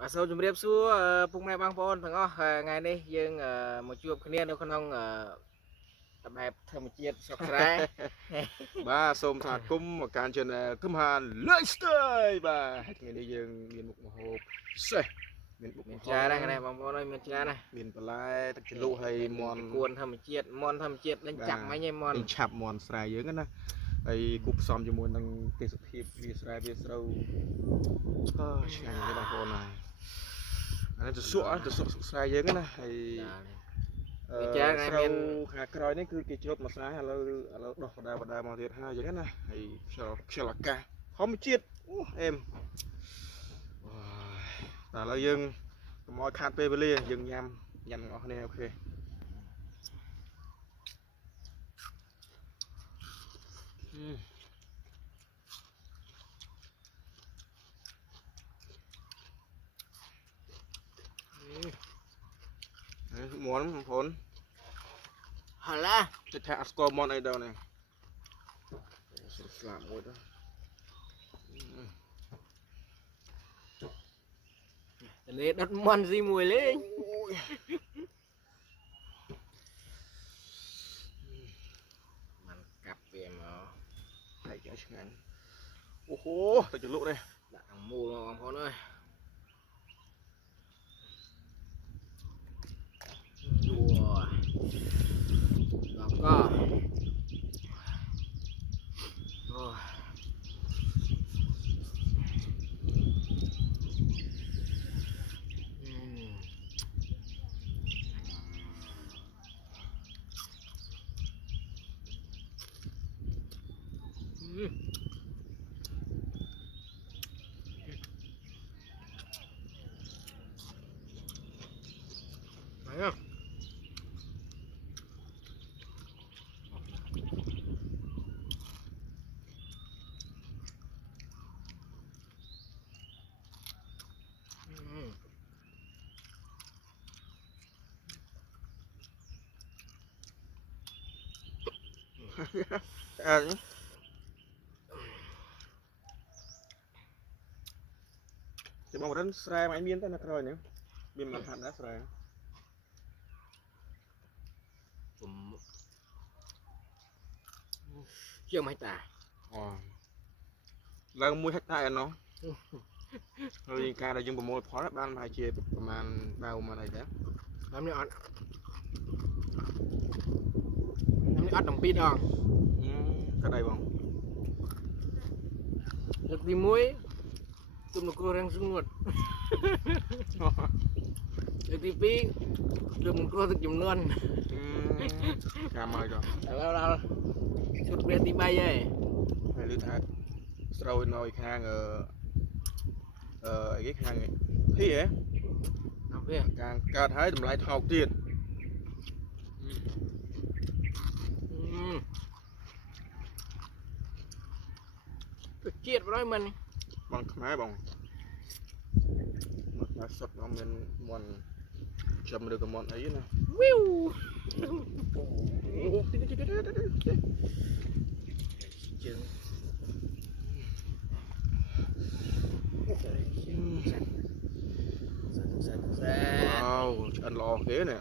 Và sau chụp điệp xua phụng này băng phôn thằng ó ngày đây dương một chuột kia đâu con ông tập hẹp thầm chiết sọc sải បាទសូមស្វាគមន៍មកកាន់ channel គឹមហាន lifestyle បាទថ្ងៃនេះយើងមានមុខម្ហូបពិសេសមានមុខ miền ម្ហូប trà đây cái này băng phôn ơi miền trà này មានបន្លែទឹកជ្រលក់ហើយមាន់ cuốn thầm chiết đánh chặt mấy nhây mòn ឆាប់មាន់ស្រែយើងណាហើយគូផ្សំជាមួយនឹងទេសភាពវាស្រែវាស្រូវឆ្ងាញ់ទេបងប្អូនហើយអានេះទៅសក់ស្រែយើងណាហើយ trà này ស្រូវ miền ខាងក្រោយនេះគឺគេជ្រត់មួយស្រែឥឡូវដោះបដាមកទៀតហើយអញ្ចឹងណាហើយខ្យល់អាកាសធម្មជាតិអូអេមតែឥឡូវយើងកុំឲ្យខាតពេលវេលាយើងញ៉ាំទាំងអស់គ្នាអូខេមាន់បងប្អូន hả ចិត្តថាអត់ស្គាល់មាន់អីđâuនេះស្លាប់មួយទៅ lên đất mòn gì mùi lên mặn cặp về mà តែយ៉ាងឆ្ងាញ់អូហូទៅចលក់នេះ ដាក់ទាំងមូលបងប្អូនអើយដល់ក៏អូĐấy không? Chị bông đến sre mà anh miên tới nè rồi nữa miên mặt hạt đã sre Chưa mấy tà lần mua hectare nó rồi ca là dùng bộ môn phó ban bài chia mà bao mà này đấy làm đi ăn đồng pin không cái đây bông được thì muối tụi một cô đang sung ngọt được thì pi được một cô thực chùm luôn cảm ơn rồi đâu chút bia tí bay vậy phải lưu thác rồi nồi khang cái khang này thì ấy càng càng thấy tầm lại thọc tiền chiết vào đó mình bằng máy bằng một lá sốt nó mình muốn chấm được cái món ấy nè Wiu. wow ăn lò thế nè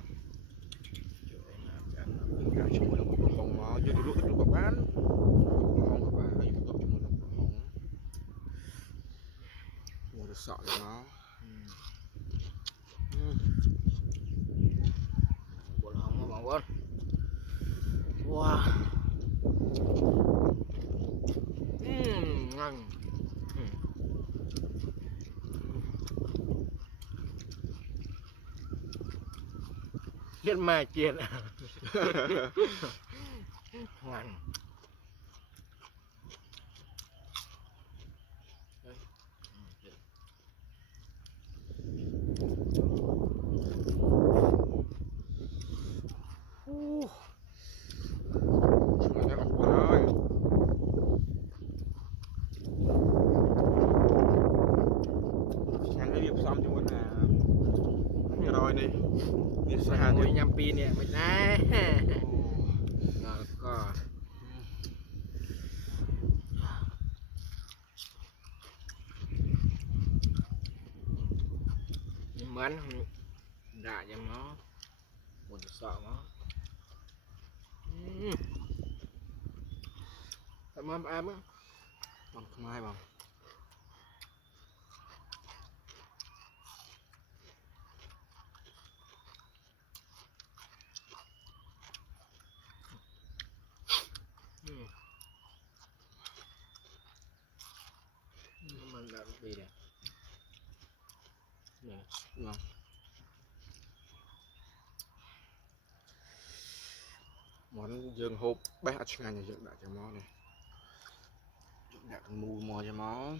cả chúng mình một phòng mà chưa được lúc bán không có bán hay chúng mình một phòng mua được sợ nó Bộ lòng mà bọn wow ngon chết mà chết ngon rồi đi đi xa Hà thì nhâm pin nè mình nè ngon có mến đã cho nó buồn sợ nó cảm ơn em á bằng mai bằng mình đã đi này vâng món dương hộp bé ở ngay nhà dựng đại cho món này dựng đại con mù mò cho món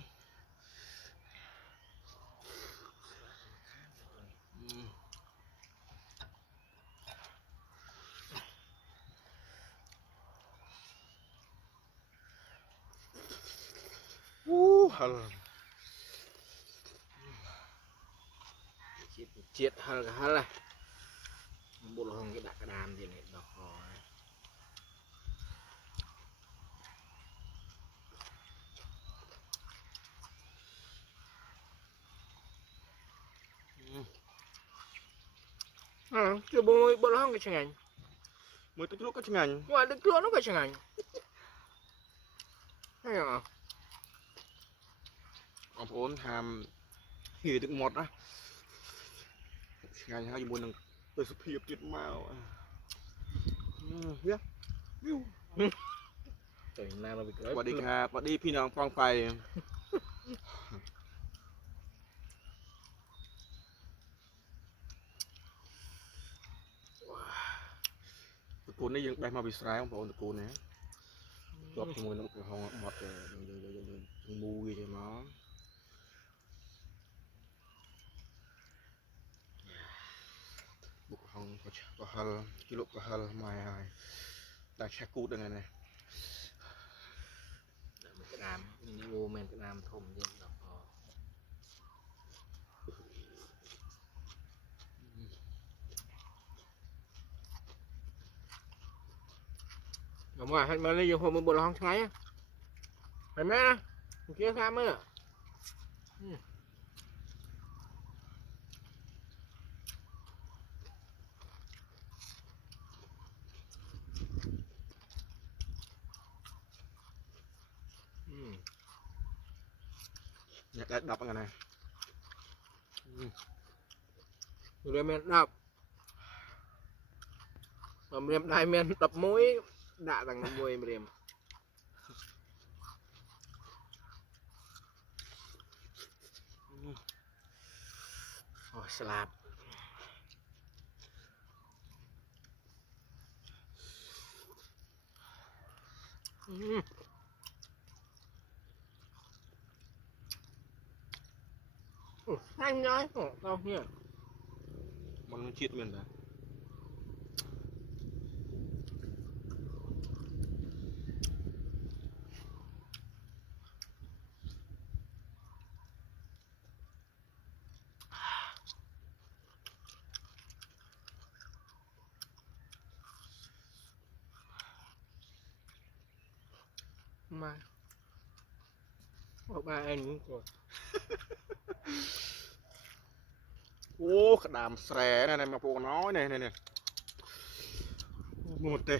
hal chết hal này bộ hồng cái đặc đàm gì này đỏ chưa bộ hồng cái chẳng ảnh mới tới lúc có chừng ảnh ngoài đứt lúa nó cái chẳng ảnh hay à ông vốn ham hì được một á ngày hai buồn đừng tôi sụp hiệp tuyệt màu biết bọt đi cả bọt điพี่น้อง phongไปตระกูลนี้ยังได้มาวิสร้ายของผมตระกูลนี้จบជាមួយនឹងห้องบอดยังมูgì vậy nó buộc hông có hal kilo có hal mai hai đại xe cút đây này cái đàm như men cái đàm thùng gì đỏ đúng rồi hay mà lấy dùng bộ hồng ngay á phải mấy á kia tham á nhặt đất đập cái này rồi men đập mà mềm đai men đập mũi đạ rằng mùi mềm rồi slab anh nói đâu nhỉมันchết mình rồi mà ba anh cũng rồi ô cái đàm xè này này mà phụ nói này này này một tê